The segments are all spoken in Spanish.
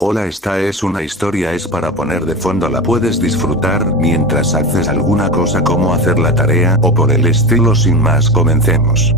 Hola, esta es una historia es para poner de fondo, la puedes disfrutar mientras haces alguna cosa como hacer la tarea o por el estilo. Sin más, comencemos.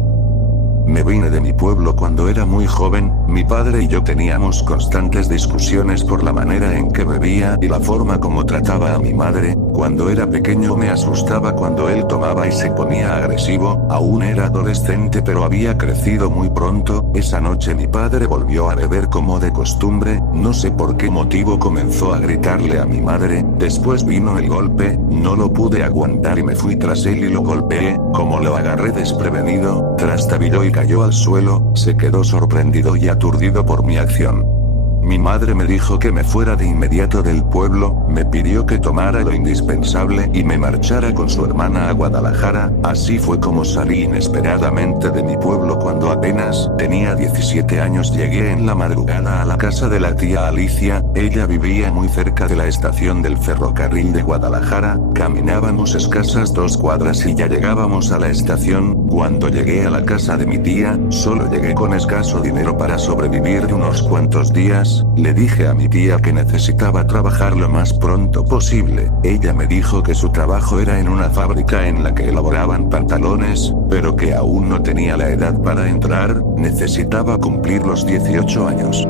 Me vine de mi pueblo cuando era muy joven, mi padre y yo teníamos constantes discusiones por la manera en que bebía y la forma como trataba a mi madre. Cuando era pequeño me asustaba cuando él tomaba y se ponía agresivo, aún era adolescente pero había crecido muy pronto. Esa noche mi padre volvió a beber como de costumbre, no sé por qué motivo comenzó a gritarle a mi madre, después vino el golpe, no lo pude aguantar y me fui tras él y lo golpeé, como lo agarré desprevenido, trastabilló y cayó al suelo, se quedó sorprendido y aturdido por mi acción. Mi madre me dijo que me fuera de inmediato del pueblo, me pidió que tomara lo indispensable y me marchara con su hermana a Guadalajara. Así fue como salí inesperadamente de mi pueblo. Cuando apenas tenía 17 años llegué en la madrugada a la casa de la tía Alicia, ella vivía muy cerca de la estación del ferrocarril de Guadalajara, caminábamos escasas 2 cuadras y ya llegábamos a la estación. Cuando llegué a la casa de mi tía, solo llegué con escaso dinero para sobrevivir de unos cuantos días. Le dije a mi tía que necesitaba trabajar lo más pronto posible. Ella me dijo que su trabajo era en una fábrica en la que elaboraban pantalones, pero que aún no tenía la edad para entrar, necesitaba cumplir los 18 años.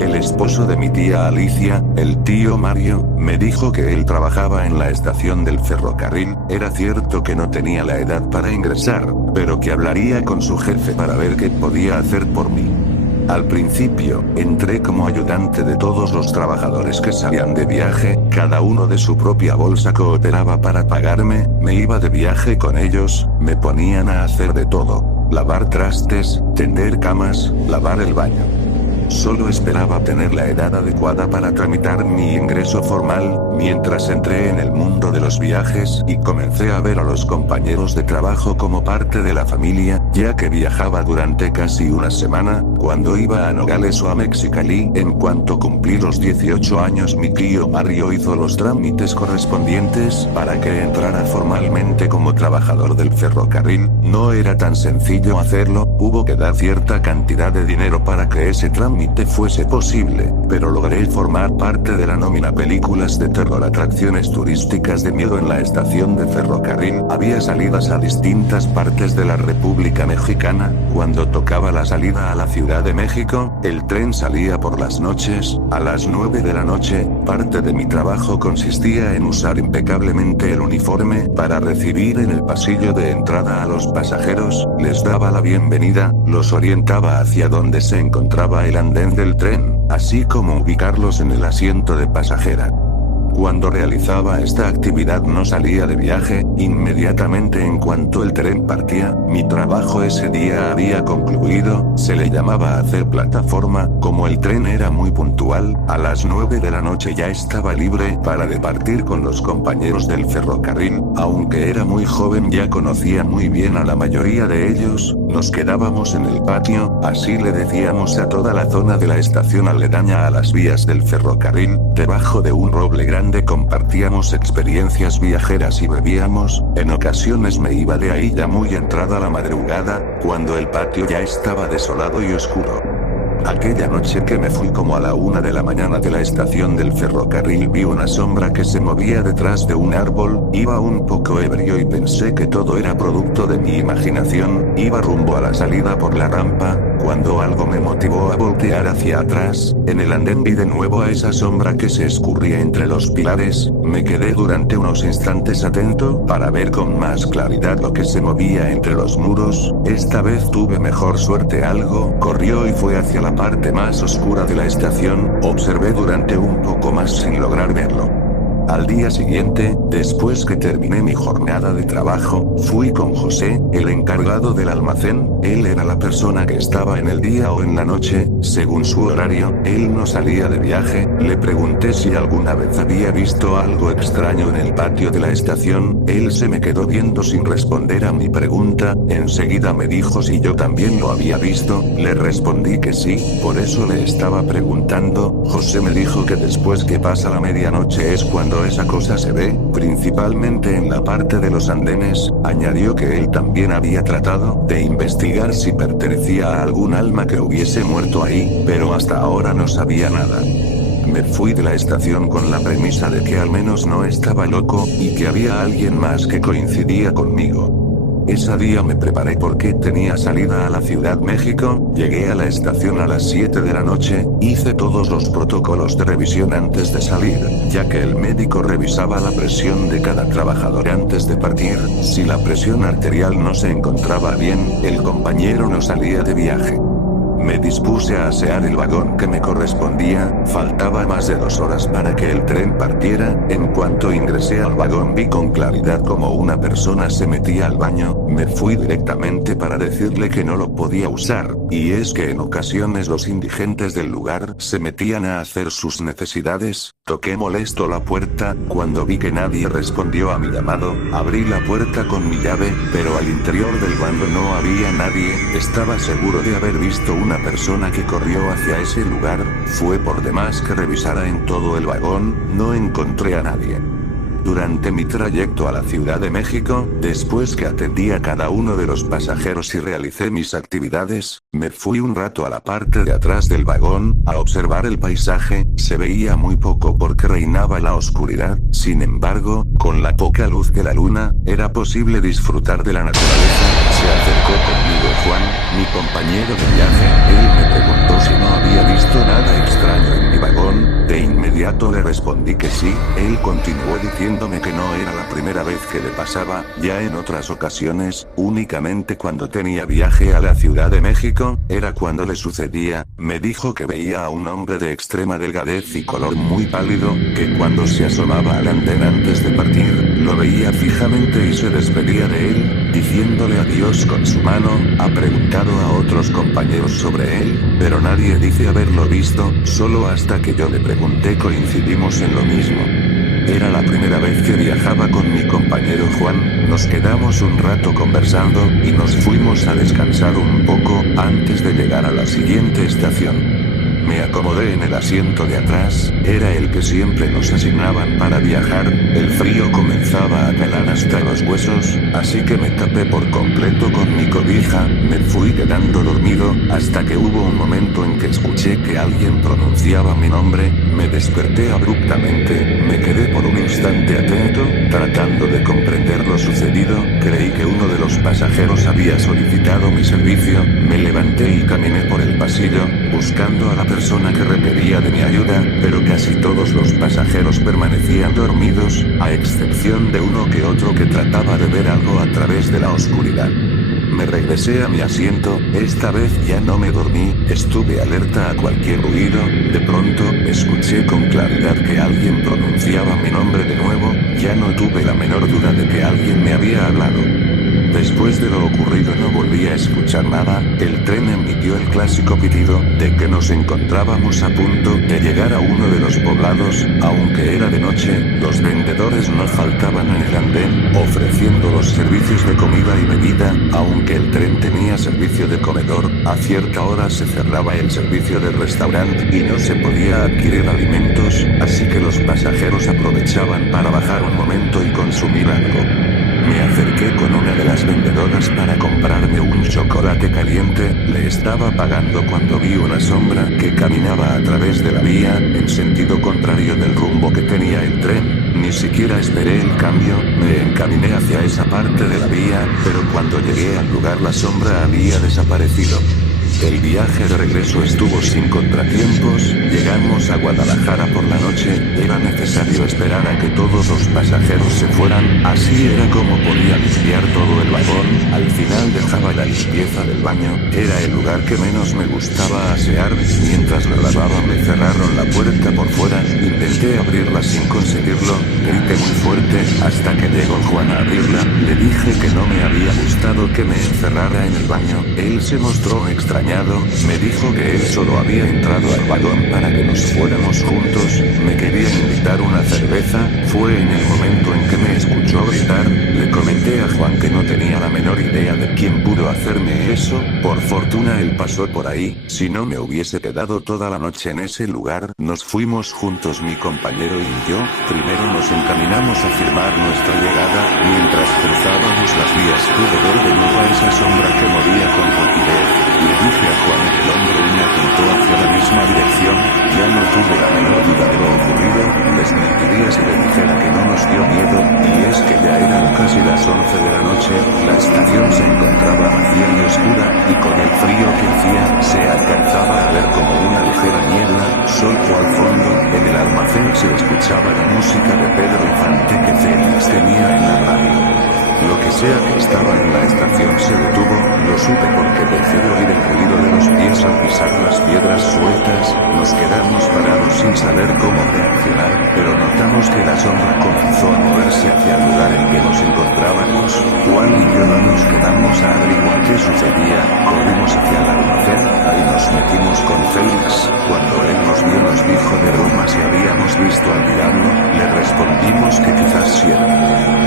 El esposo de mi tía Alicia, el tío Mario, me dijo que él trabajaba en la estación del ferrocarril. Era cierto que no tenía la edad para ingresar, pero que hablaría con su jefe para ver qué podía hacer por mí. Al principio, entré como ayudante de todos los trabajadores que salían de viaje, cada uno de su propia bolsa cooperaba para pagarme, me iba de viaje con ellos, me ponían a hacer de todo, lavar trastes, tender camas, lavar el baño. Solo esperaba tener la edad adecuada para tramitar mi ingreso formal, mientras entré en el mundo de los viajes y comencé a ver a los compañeros de trabajo como parte de la familia, ya que viajaba durante casi una semana, cuando iba a Nogales o a Mexicali. En cuanto cumplí los 18 años mi tío Mario hizo los trámites correspondientes para que entrara formalmente como trabajador del ferrocarril. No era tan sencillo hacerlo, hubo que dar cierta cantidad de dinero para que ese trámite fuese posible, pero logré formar parte de la nómina. Películas de terror, atracciones turísticas de miedo en la estación de ferrocarril. Había salidas a distintas partes de la República Mexicana. Cuando tocaba la salida a la Ciudad de México, el tren salía por las noches, a las 9 de la noche. Parte de mi trabajo consistía en usar impecablemente el uniforme para recibir en el pasillo de entrada a los pasajeros, les daba la bienvenida, los orientaba hacia donde se encontraba el andén del tren, así como ubicarlos en el asiento de pasajera. Cuando realizaba esta actividad no salía de viaje, inmediatamente en cuanto el tren partía, mi trabajo ese día había concluido, se le llamaba hacer plataforma. Como el tren era muy puntual, a las 9 de la noche ya estaba libre para departir con los compañeros del ferrocarril. Aunque era muy joven ya conocía muy bien a la mayoría de ellos, nos quedábamos en el patio, así le decíamos a toda la zona de la estación aledaña a las vías del ferrocarril, debajo de un roble grande compartíamos experiencias viajeras y bebíamos. En ocasiones me iba de ahí ya muy entrada la madrugada, cuando el patio ya estaba desolado y oscuro. Aquella noche que me fui como a la 1 de la mañana de la estación del ferrocarril vi una sombra que se movía detrás de un árbol, iba un poco ebrio y pensé que todo era producto de mi imaginación. Iba rumbo a la salida por la rampa, cuando algo me motivó a voltear hacia atrás. En el andén vi de nuevo a esa sombra que se escurría entre los pilares. Me quedé durante unos instantes atento para ver con más claridad lo que se movía entre los muros. Esta vez tuve mejor suerte, algo corrió y fue hacia la parte más oscura de la estación. Observé durante un poco más sin lograr verlo. Al día siguiente, después que terminé mi jornada de trabajo, fui con José, el encargado del almacén. Él era la persona que estaba en el día o en la noche, según su horario. Él no salía de viaje. Le pregunté si alguna vez había visto algo extraño en el patio de la estación. Él se me quedó viendo sin responder a mi pregunta. Enseguida me dijo si yo también lo había visto. Le respondí que sí, por eso le estaba preguntando. José me dijo que después que pasa la medianoche es cuando esa cosa se ve, principalmente en la parte de los andenes. Añadió que él también había tratado de investigar si pertenecía a algún alma que hubiese muerto ahí, pero hasta ahora no sabía nada. Me fui de la estación con la premisa de que al menos no estaba loco, y que había alguien más que coincidía conmigo. Ese día me preparé porque tenía salida a la Ciudad México, llegué a la estación a las 7 de la noche, hice todos los protocolos de revisión antes de salir, ya que el médico revisaba la presión de cada trabajador antes de partir. Si la presión arterial no se encontraba bien, el compañero no salía de viaje. Me dispuse a asear el vagón que me correspondía, faltaba más de 2 horas para que el tren partiera. En cuanto ingresé al vagón vi con claridad como una persona se metía al baño, me fui directamente para decirle que no lo podía usar, y es que en ocasiones los indigentes del lugar se metían a hacer sus necesidades. Toqué molesto la puerta, cuando vi que nadie respondió a mi llamado, abrí la puerta con mi llave, pero al interior del baño no había nadie, estaba seguro de haber visto una persona que corrió hacia ese lugar, fue por demás que revisara en todo el vagón, no encontré a nadie. Durante mi trayecto a la Ciudad de México, después que atendí a cada uno de los pasajeros y realicé mis actividades, me fui un rato a la parte de atrás del vagón, a observar el paisaje. Se veía muy poco porque reinaba la oscuridad, sin embargo, con la poca luz de la luna, era posible disfrutar de la naturaleza. Se acercó conmigo Juan, mi compañero de viaje, él me preguntó si no había visto nada extraño en mi vagón, de inmediato le respondí que sí, él continuó diciéndome que no era la primera vez que le pasaba, ya en otras ocasiones, únicamente cuando tenía viaje a la Ciudad de México, era cuando le sucedía. Me dijo que veía a un hombre de extrema delgadez y color muy pálido, que cuando se asomaba al andén antes de partir, lo veía fijamente y se despedía de él, diciéndole adiós con su mano. Ha preguntado a otros compañeros sobre él, pero nadie dice haberlo visto, solo hasta que yo le pregunté coincidimos en lo mismo. Era la primera vez que viajaba con mi compañero Juan, nos quedamos un rato conversando, y nos fuimos a descansar un poco, antes de llegar a la siguiente estación. Me acomodé en el asiento de atrás, era el que siempre nos asignaban para viajar. El frío comenzaba a calar hasta los huesos, así que me tapé por completo con mi cobija, me fui quedando dormido, hasta que hubo un momento en que escuché que alguien pronunciaba mi nombre, me desperté abruptamente, me quedé por un instante atento, tratando de comprender lo sucedido, creí que uno de los pasajeros había solicitado mi servicio, me levanté y caminé por el pasillo, buscando a la persona que requería de mi ayuda, pero casi todos los pasajeros permanecían dormidos, a excepción de uno que otro que trataba de ver algo a través de la oscuridad. Me regresé a mi asiento, esta vez ya no me dormí, estuve alerta a cualquier ruido, de pronto, escuché con claridad que alguien pronunciaba mi nombre de nuevo, ya no tuve la menor duda de que alguien me había hablado. Después de lo ocurrido no volví a escuchar nada, el tren emitió el clásico pitido, de que nos encontrábamos a punto de llegar a uno de los poblados, aunque era de noche, los vendedores no faltaban en el andén, ofreciendo los servicios de comida y bebida, aunque el tren tenía servicio de comedor, a cierta hora se cerraba el servicio del restaurante y no se podía adquirir alimentos, así que los pasajeros aprovechaban para bajar un momento y consumir algo. Me acerqué con una de las vendedoras para comprarme un chocolate caliente, le estaba pagando cuando vi una sombra que caminaba a través de la vía, en sentido contrario del rumbo que tenía el tren. Ni siquiera esperé el cambio, me encaminé hacia esa parte de la vía, pero cuando llegué al lugar la sombra había desaparecido. El viaje de regreso estuvo sin contratiempos, llegamos a Guadalajara por la noche, era necesario esperar a que todos los pasajeros se fueran, así era como podía limpiar todo el vagón, al final dejaba la limpieza del baño, era el lugar que menos me gustaba asear, mientras la lavaba me cerraron la puerta por fuera, intenté abrirla sin conseguirlo, grité muy fuerte, hasta que llegó Juan a abrirla, le dije que no me había gustado que me encerrara en el baño, él se mostró extrañado, me dijo que él solo había entrado al vagón para que nos fuéramos juntos, me quería invitar una cerveza, fue en el momento en que me escuchó gritar, le comenté a dijo, aunque no tenía la menor idea de quién pudo hacerme eso. Por fortuna él pasó por ahí, si no me hubiese quedado toda la noche en ese lugar. Nos fuimos juntos mi compañero y yo. Primero nos encaminamos a firmar nuestra llegada. Mientras cruzábamos las vías pude ver de nuevo a esa sombra que movía con rapidez. Le dije a Juan el hombre y me apuntó hacia la misma dirección. Ya no tuve la menor duda de lo ocurrido. Les mentiría si les dijera que no nos dio miedo, y es que ya eran casi las 11 de la noche. La estación se encontraba vacía y oscura, y con el frío que hacía, se alcanzaba a ver como una ligera niebla. Solo al fondo, en el almacén se escuchaba la música de Pedro Infante que Félix tenía en la radio. Lo que sea que estaba en la estación se detuvo, lo supe porque dejé de oír el ruido de los pies al pisar las piedras sueltas. Nos quedamos parados sin saber cómo reaccionar, pero notamos que la sombra comenzó a moverse hacia el lugar en que nos encontrábamos. Juan y yo no nos quedamos a averiguar qué sucedía, corrimos hacia el almacén, ahí nos metimos con Félix. Cuando él nos vio nos dijo de broma si habíamos visto al diablo, le respondimos que quizás sí era.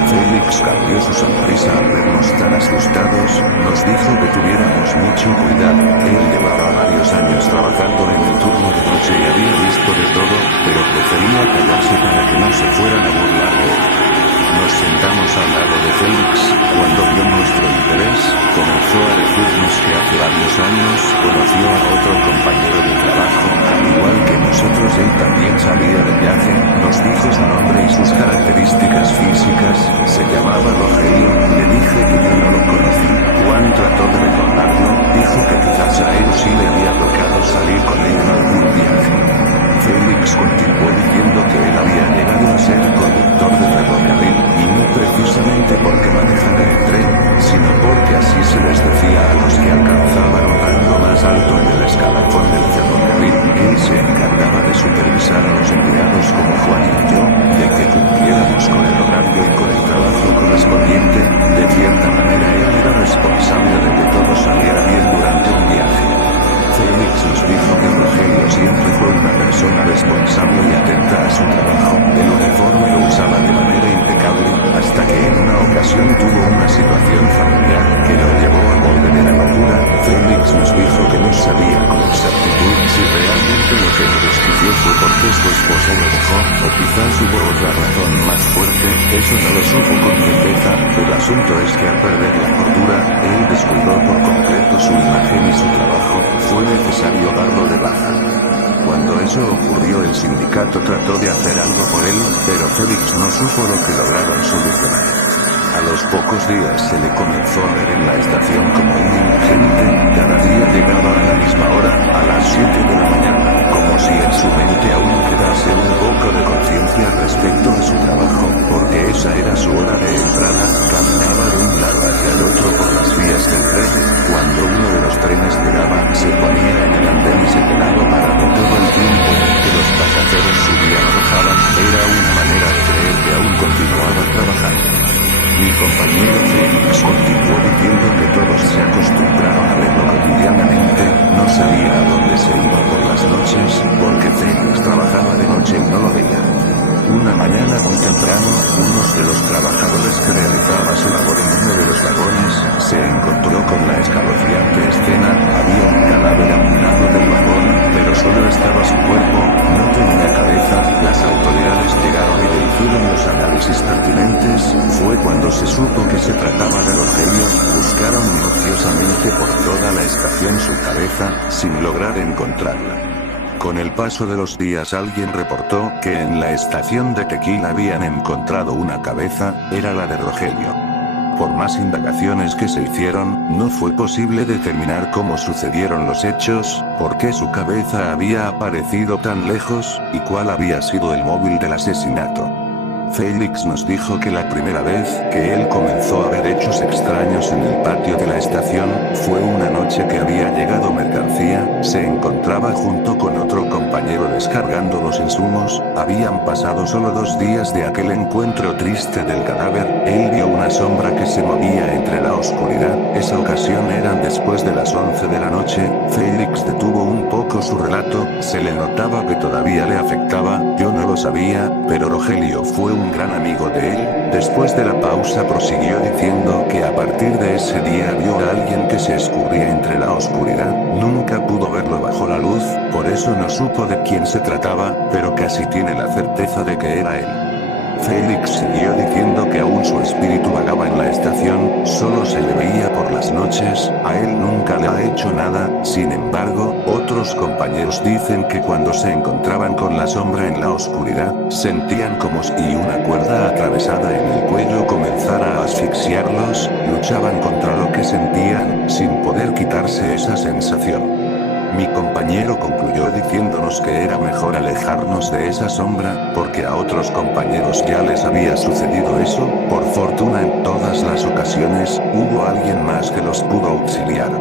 Félix cambió su sonrisa al vernos tan asustados, nos dijo que tuviéramos mucho cuidado. Él llevaba varios años trabajando en el turno de noche y había visto de todo, pero prefería callarse para que no se fueran a burlar de él. Nos sentamos al lado de Félix. Cuando vio nuestro interés, comenzó a decirnos que hace varios años conoció a otro compañero de trabajo, al igual que nosotros. Él también salía de viaje, nos dijo su nombre y sus características físicas. Se llamaba Rogelio. Le dije que yo no lo conocí. Juan trató de recordarlo, dijo que quizás a él sí le había tocado salir con él en algún viaje. Félix continuó diciendo que él había llegado a ser conductor de ferrocarril, y no precisamente porque manejara el tren, sino porque así se les decía a los que alcanzaban un rango más alto en el escalafón del ferrocarril. Él se encargaba de supervisar a los empleados como Juan y yo, de que cumpliéramos con el horario y con el trabajo correspondiente. De cierta manera él era responsable de que todo saliera bien durante un viaje. Félix nos dijo que Rogelio siempre fue una persona responsable y atenta a su trabajo. El uniforme lo usaba de manera impecable, hasta que en una ocasión tuvo una situación familiar que lo llevó al borde de la locura. Félix nos dijo que no sabía con exactitud si realmente lo que lo desquició fue porque su esposa lo dejó, o quizás hubo otra razón más fuerte. Eso no lo supo con certeza. El asunto es que al perder la cordura, él descuidó por completo su imagen y su trabajo. Fue necesario darlo de baja. Cuando eso ocurrió, el sindicato trató de hacer algo por él, pero Félix no supo lo que lograron solucionar. A los pocos días se le comenzó a ver en la estación como un indigente. Cada día llegaba a la misma hora, a las 7 de la mañana, como si en su mente aún quedase un poco de conciencia respecto a su trabajo, porque esa era su hora de entrada. Caminaba de un lado hacia el otro por las vías del tren. Cuando uno de los trenes llegaba, se ponía en el andén y se quedaba parado todo el tiempo en que los pasajeros subían o bajaban. Era una manera de creer que aún continuaba trabajando. Mi compañero Félix continuó diciendo que todos se acostumbraron a verlo cotidianamente. No sabía a dónde se iba por las noches, porque Félix trabajaba de noche y no lo veía. Una mañana muy temprano, uno de los trabajadores que realizaba su labor en uno de los vagones, se encontró con la escalofriante escena. Había un cadáver a un lado del vagón, pero solo estaba su cuerpo, no tenía cabeza. Las autoridades llegaron y le hicieron los análisis pertinentes. Fue cuando se supo que se trataba de Rogelio. Buscaron minuciosamente por toda la estación su cabeza, sin lograr encontrarla. Con el paso de los días alguien reportó que en la estación de Tequila habían encontrado una cabeza. Era la de Rogelio. Por más indagaciones que se hicieron, no fue posible determinar cómo sucedieron los hechos, por qué su cabeza había aparecido tan lejos, y cuál había sido el móvil del asesinato. Félix nos dijo que la primera vez que él comenzó a ver hechos extraños en el patio de la estación, fue una noche que había llegado mercancía. Se encontraba junto con otro compañero descargando los insumos. Habían pasado solo 2 días de aquel encuentro triste del cadáver. Él vio una sombra que se movía entre la oscuridad. Esa ocasión eran después de las 11 de la noche. Félix detuvo un poco su relato. Se le notaba que todavía le afectaba. Yo no lo sabía, pero Rogelio fue un gran amigo de él. Después de la pausa prosiguió diciendo que a partir de ese día vio a alguien que se escurría entre la oscuridad. Nunca pudo verlo bajo la luz, por eso no supo de quién se trataba, pero casi tiene la certeza de que era él. Félix siguió diciendo que aún su espíritu vagaba en la estación, solo se le veía por las noches, a él nunca le ha hecho nada. Sin embargo, otros compañeros dicen que cuando se encontraban con la sombra en la oscuridad, sentían como si una cuerda atravesada en el cuello comenzara a asfixiarlos, luchaban contra lo que sentían, sin poder quitarse esa sensación. Mi compañero concluyó diciéndonos que era mejor alejarnos de esa sombra, porque a otros compañeros ya les había sucedido eso. Por fortuna en todas las ocasiones, hubo alguien más que los pudo auxiliar.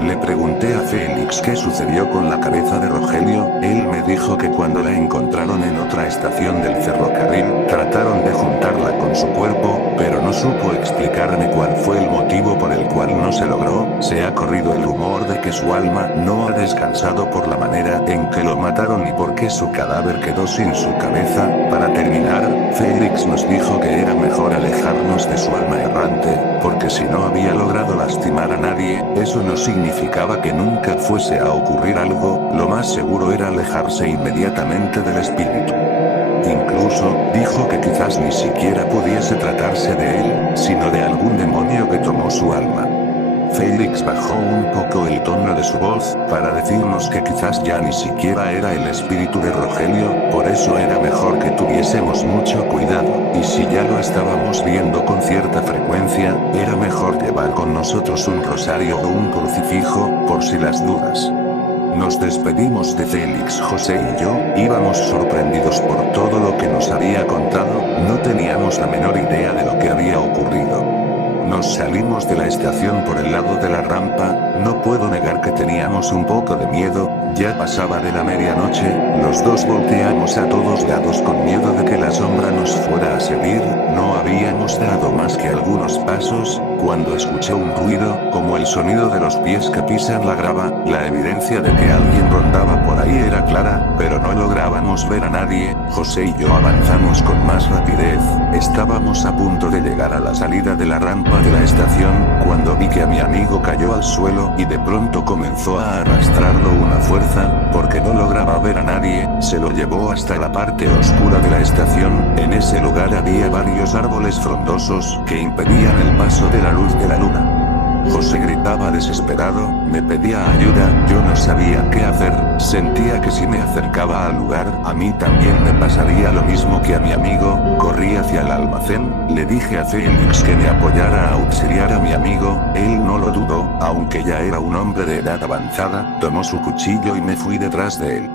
Le pregunté a Félix qué sucedió con la cabeza de Rogelio. Él me dijo que cuando la encontraron en otra estación del ferrocarril, trataron de juntarla con su cuerpo, pero no supo explicarme cuál fue el motivo por el cual no se logró. Se ha corrido el rumor de que su alma no ha descansado por la manera en que lo mataron y porque su cadáver quedó sin su cabeza. Para terminar, Félix nos dijo que era mejor alejarnos de su alma errante, porque si no había logrado lastimar a nadie, eso no significaba que nunca fuese a ocurrir algo. Lo más seguro era alejarse inmediatamente del espíritu. Incluso, dijo que quizás ni siquiera pudiese tratarse de él, sino de algún demonio que tomó su alma. Félix bajó un poco el tono de su voz, para decirnos que quizás ya ni siquiera era el espíritu de Rogelio, por eso era mejor que tuviésemos mucho cuidado, y si ya lo estábamos viendo con cierta frecuencia, era mejor llevar con nosotros un rosario o un crucifijo, por si las dudas. Nos despedimos de Félix. José y yo, íbamos sorprendidos por todo lo que nos había contado, no teníamos la menor idea de lo que había ocurrido. Nos salimos de la estación por el lado de la rampa, no puedo negar que teníamos un poco de miedo, ya pasaba de la medianoche, los dos volteamos a todos lados con miedo de que la sombra nos fuera a seguir. No habíamos dado más que algunos pasos, cuando escuché un ruido, como el sonido de los pies que pisan la grava. La evidencia de que alguien rondaba por ahí era clara, pero no lográbamos ver a nadie. José y yo avanzamos con más rapidez, estábamos a punto de llegar a la salida de la rampa de la estación, cuando vi que a mi amigo cayó al suelo y de pronto comenzó a arrastrarlo una fuerza, porque no lograba ver a nadie. Se lo llevó hasta la parte oscura de la estación. En ese lugar había varios árboles frondosos que impedían el paso de la luz de la luna. José gritaba desesperado, me pedía ayuda, yo no sabía qué hacer, sentía que si me acercaba al lugar, a mí también me pasaría lo mismo que a mi amigo. Corrí hacia el almacén, le dije a Félix que me apoyara a auxiliar a mi amigo, él no lo dudó, aunque ya era un hombre de edad avanzada, tomó su cuchillo y me fui detrás de él.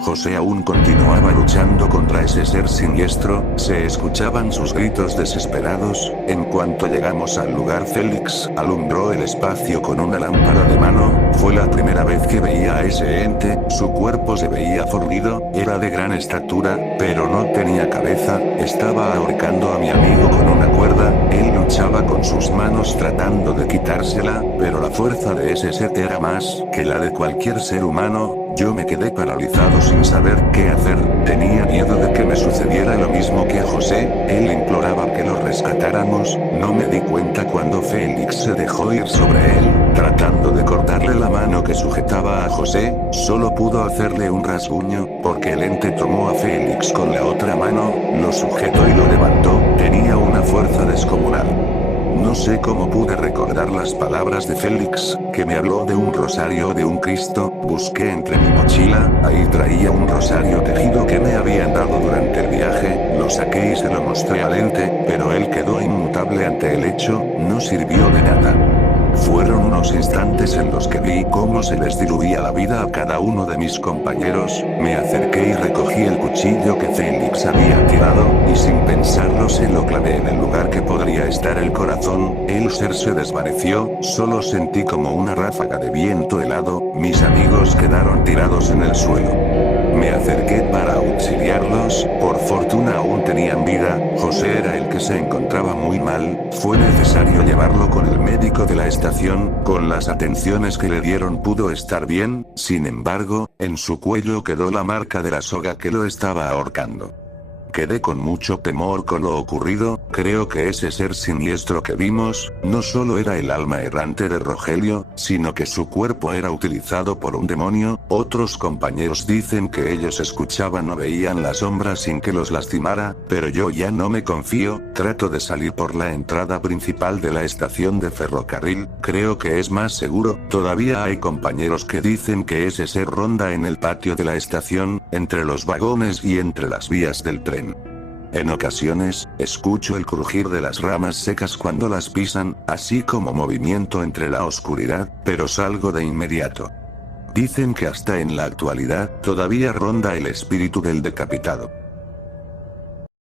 José aún continuaba luchando contra ese ser siniestro, se escuchaban sus gritos desesperados. En cuanto llegamos al lugar, Félix alumbró el espacio con una lámpara de mano. Fue la primera vez que veía a ese ente. Su cuerpo se veía fornido, era de gran estatura, pero no tenía cabeza. Estaba ahorcando a mi amigo con una cuerda. Él luchaba con sus manos tratando de quitársela, pero la fuerza de ese ser era más que la de cualquier ser humano. Yo me quedé paralizado sin saber qué hacer, tenía miedo de que me sucediera lo mismo que a José. Él imploraba que lo rescatáramos, no me di cuenta cuando Félix se dejó ir sobre él, tratando de cortarle la mano que sujetaba a José. Solo pudo hacerle un rasguño, porque el ente tomó a Félix con la otra mano, lo sujetó y lo levantó, tenía una fuerza descomunal. No sé cómo pude recordar las palabras de Félix, que me habló de un rosario o de un Cristo. Busqué entre mi mochila, ahí traía un rosario tejido que me habían dado durante el viaje, lo saqué y se lo mostré al ente, pero él quedó inmutable ante el hecho, no sirvió de nada. Fueron unos instantes en los que vi cómo se les diluía la vida a cada uno de mis compañeros. Me acerqué y recogí el cuchillo que Félix había tirado, y sin pensarlo se lo clavé en el lugar que podría estar el corazón. El ser se desvaneció, solo sentí como una ráfaga de viento helado. Mis amigos quedaron tirados en el suelo. Me acerqué para auxiliarlos, por fortuna aún tenían vida. José era el que se encontraba muerto. muy mal, fue necesario llevarlo con el médico de la estación, con las atenciones que le dieron pudo estar bien, sin embargo, en su cuello quedó la marca de la soga que lo estaba ahorcando. Quedé con mucho temor con lo ocurrido, creo que ese ser siniestro que vimos, no solo era el alma errante de Rogelio, sino que su cuerpo era utilizado por un demonio. Otros compañeros dicen que ellos escuchaban o veían la sombra sin que los lastimara, pero yo ya no me confío, trato de salir por la entrada principal de la estación de ferrocarril, creo que es más seguro. Todavía hay compañeros que dicen que ese ser ronda en el patio de la estación, entre los vagones y entre las vías del tren. En ocasiones, escucho el crujir de las ramas secas cuando las pisan, así como movimiento entre la oscuridad, pero salgo de inmediato. Dicen que hasta en la actualidad, todavía ronda el espíritu del decapitado.